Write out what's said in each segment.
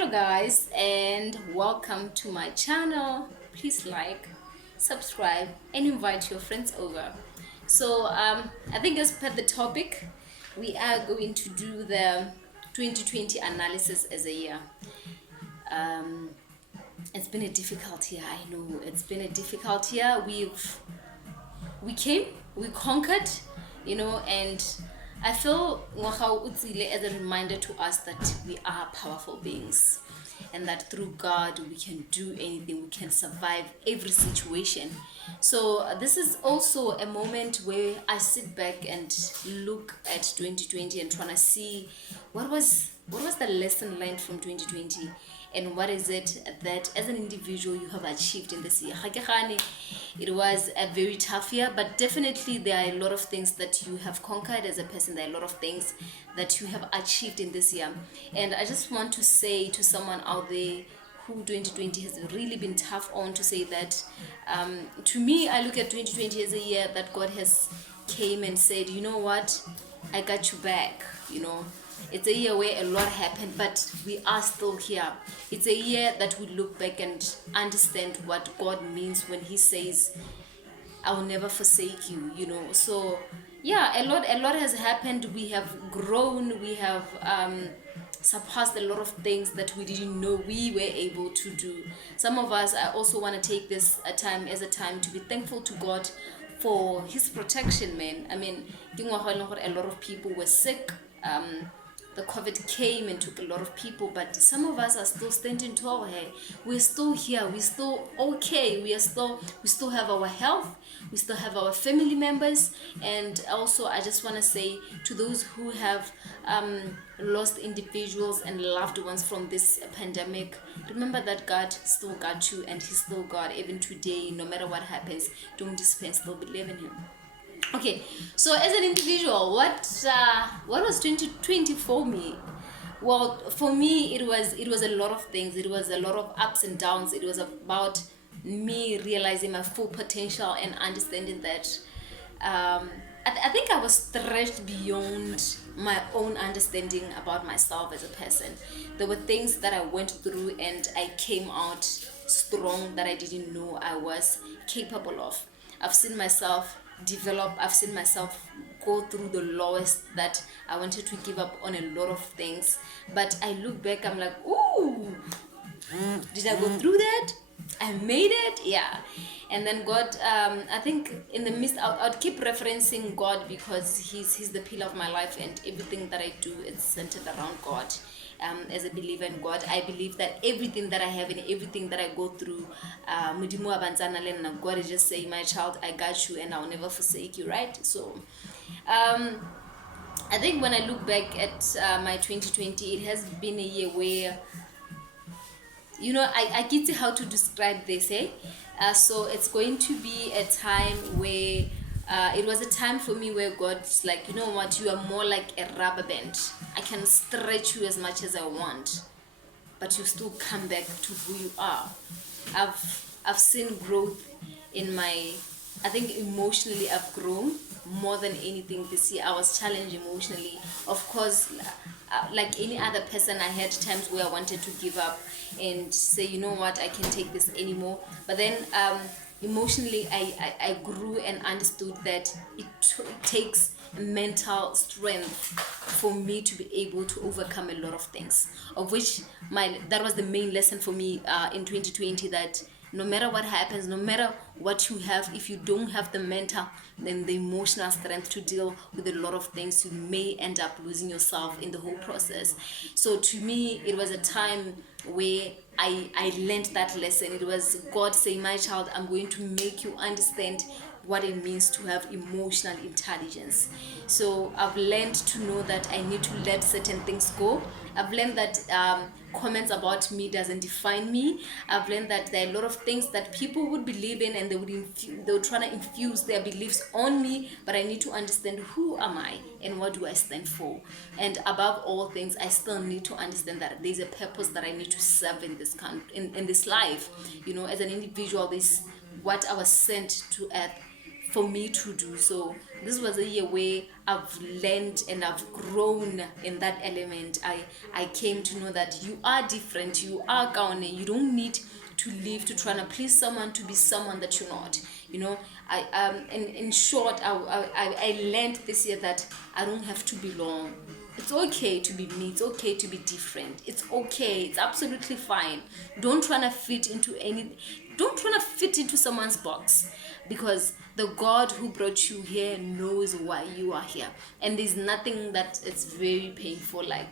Hello guys, and welcome to my channel. Please like, subscribe, and invite your friends over. I think as per the topic, we are going to do the 2020 analysis as a year. um, it's been a difficult year. I know it's been a difficult year. We came, we conquered, and I feel ngwaga o tsile as a reminder to us that we are powerful beings, and that through God we can do anything, we can survive every situation. This is also a moment where I sit back and look at 2020 and trying to see what was the lesson learned from 2020, and what is it that as an individual you have achieved in this year. It was a very tough year, but definitely there are a lot of things that you have conquered as a person. There are a lot of things that you have achieved in this year, and I just want to say to someone out there who 2020 has really been tough on, to say that to me, I look at 2020 as a year that God has came and said, you know what, I got you back. It's a year where a lot happened, but we are still here. It's a year that we look back and understand what God means when He says, I will never forsake you. So yeah, a lot has happened. We have grown, we have surpassed a lot of things that we didn't know we were able to do. Some of us, I also want to take this a time as a time to be thankful to God for His protection, man. I mean, a lot of people were sick. The COVID came and took a lot of people, but some of us are still standing tall. Hey, we're still here, we're still okay, we still have our health, we still have our family members. And also I just want to say to those who have lost individuals and loved ones from this pandemic, remember that God still got you, and He's still God even today. No matter what happens, don't despair, still believe in Him. Okay, so as an individual, what was 2020 for me? Well, for me, it was a lot of things. It was a lot of ups and downs. It was about me realizing my full potential and understanding that I think I was stretched beyond my own understanding about myself as a person. There were things that I went through and I came out strong that I didn't know I was capable of. I've seen myself develop, I've seen myself go through the lowest that I wanted to give up on a lot of things. But I look back, I'm like, ooh, did I go through that? I made it, yeah. And then God, I think in the midst, I'd keep referencing God because He's the pillar of my life, and everything that I do is centered around God. As a believer in God, I believe that everything that I have and everything that I go through, Modimo wa bantsana le nna, God is just saying, my child, I got you and I'll never forsake you, right? So I think when I look back at my 2020, it has been a year where I get to how to describe this, eh? So it's going to be a time where it was a time for me where God's like, you know what, you are more like a rubber band. I can stretch you as much as I want, but you still come back to who you are. I've seen growth in my, I think emotionally I've grown more than anything this year. I was challenged emotionally. Of course, like any other person, I had times where I wanted to give up and say, you know what, I can't take this anymore. But then emotionally, I grew and understood that it takes mental strength for me to be able to overcome a lot of things, of which that was the main lesson for me in 2020, that no matter what happens, no matter what you have, if you don't have the mental then the emotional strength to deal with a lot of things, you may end up losing yourself in the whole process. So to me, it was a time where I learned that lesson. It was God saying, my child, I'm going to make you understand what it means to have emotional intelligence. So I've learned to know that I need to let certain things go. I've learned that comments about me doesn't define me. I've learned that there are a lot of things that people would believe in, and they would try to infuse their beliefs on me, but I need to understand who am I and what do I stand for. And above all things, I still need to understand that there's a purpose that I need to serve in in this life. As an individual, this what I was sent to earth for me to do. So this was a year where I've learned and I've grown in that element. I came to know that you are different, you are Kaone, you don't need to live to try to please someone, to be someone that you're not. In short, I learned this year that I don't have to belong. It's okay to be me, it's okay to be different, it's okay, it's absolutely fine. Don't try to fit into any, don't try to fit into someone's box, because the God who brought you here knows why you are here. And there's nothing that it's very painful like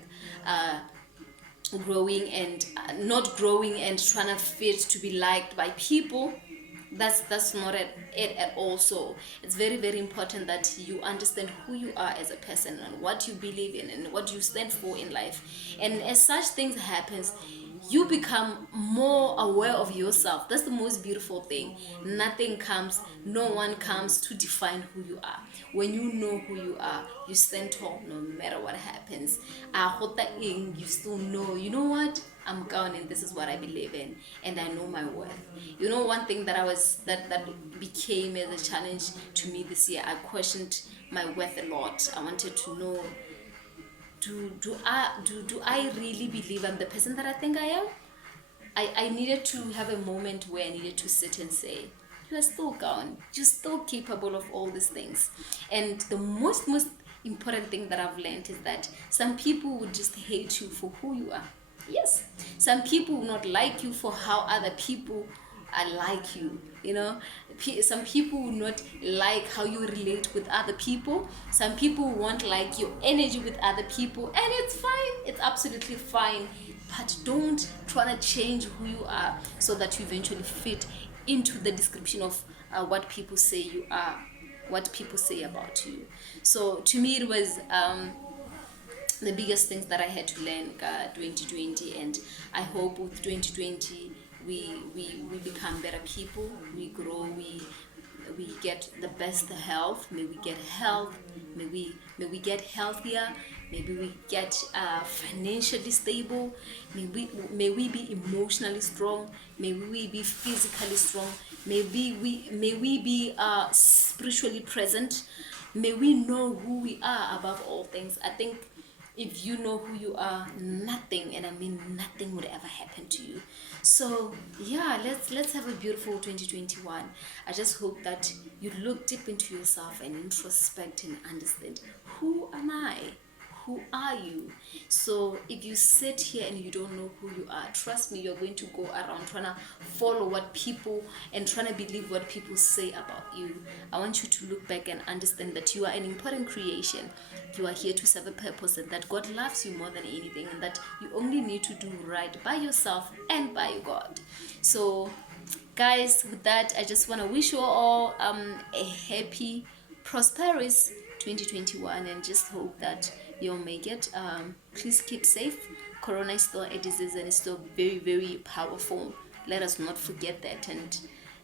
growing and not growing and trying to fit to be liked by people. That's not it at all. So it's very, very important that you understand who you are as a person and what you believe in and what you stand for in life. And as such things happens, you become more aware of yourself. That's the most beautiful thing. Nothing comes, no one comes to define who you are. When you know who you are, you stand tall no matter what happens. You still know, you know what, I'm gone and this is what I believe in, and I know my worth. You know, one thing that became as a challenge to me this year, I questioned my worth a lot. I wanted to know, do I really believe I'm the person that I think I am? I needed to have a moment where I needed to sit and say, you are still gone, you're still capable of all these things. And the most important thing that I've learned is that some people would just hate you for who you are. Yes, some people will not like you for how other people are like you. Some people will not like how you relate with other people. Some people won't like your energy with other people, and it's fine, it's absolutely fine. But don't try to change who you are so that you eventually fit into the description of what people say you are, what people say about you. So to me it was the biggest things that I had to learn 2020, and I hope with 2020 we become better people, we grow, we get the best health. May we get health, may we get healthier, maybe we get financially stable, may we be emotionally strong, may we be physically strong, may we be spiritually present, may we know who we are above all things. I think if you know who you are, nothing, and I mean nothing, would ever happen to you. So yeah, let's have a beautiful 2021. I just hope that you look deep into yourself and introspect and understand, who am I? Who are you? So if you sit here and you don't know who you are, trust me, you're going to go around trying to follow what people and trying to believe what people say about you. I want you to look back and understand that you are an important creation. You are here to serve a purpose, and that God loves you more than anything, and that you only need to do right by yourself and by God. So guys, with that, I just want to wish you all a happy, prosperous 2021, and just hope that you'll make it. Please keep safe. Corona is still a disease and it's still very, very powerful. Let us not forget that, and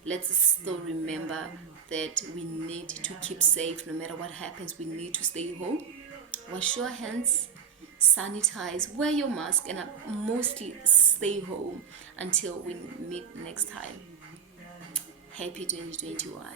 let's still remember that we need to keep safe. No matter what happens, we need to stay home, wash your hands, sanitize, wear your mask, and mostly stay home until we meet next time. Happy 2021.